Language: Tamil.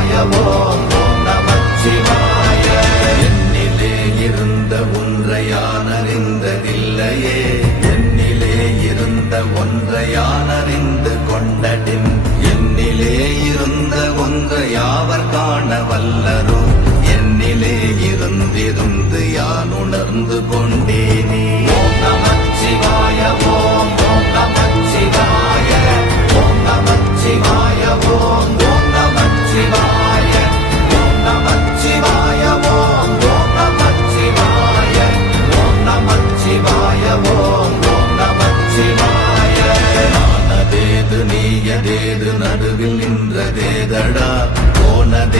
சிவாய ஓம் நமச்சிவாய. என்னிலே இருந்த ஒன்றை யான் அறிந்ததில்லையே, என்னிலே இருந்த ஒன்றை யான் அறிந்து கொண்டடின், என்னிலே இருந்த ஒன்றை யாவர் காண வல்லரோ, என்னிலே இருந்திருந்து யான் உணர்ந்து கொண்டேன்.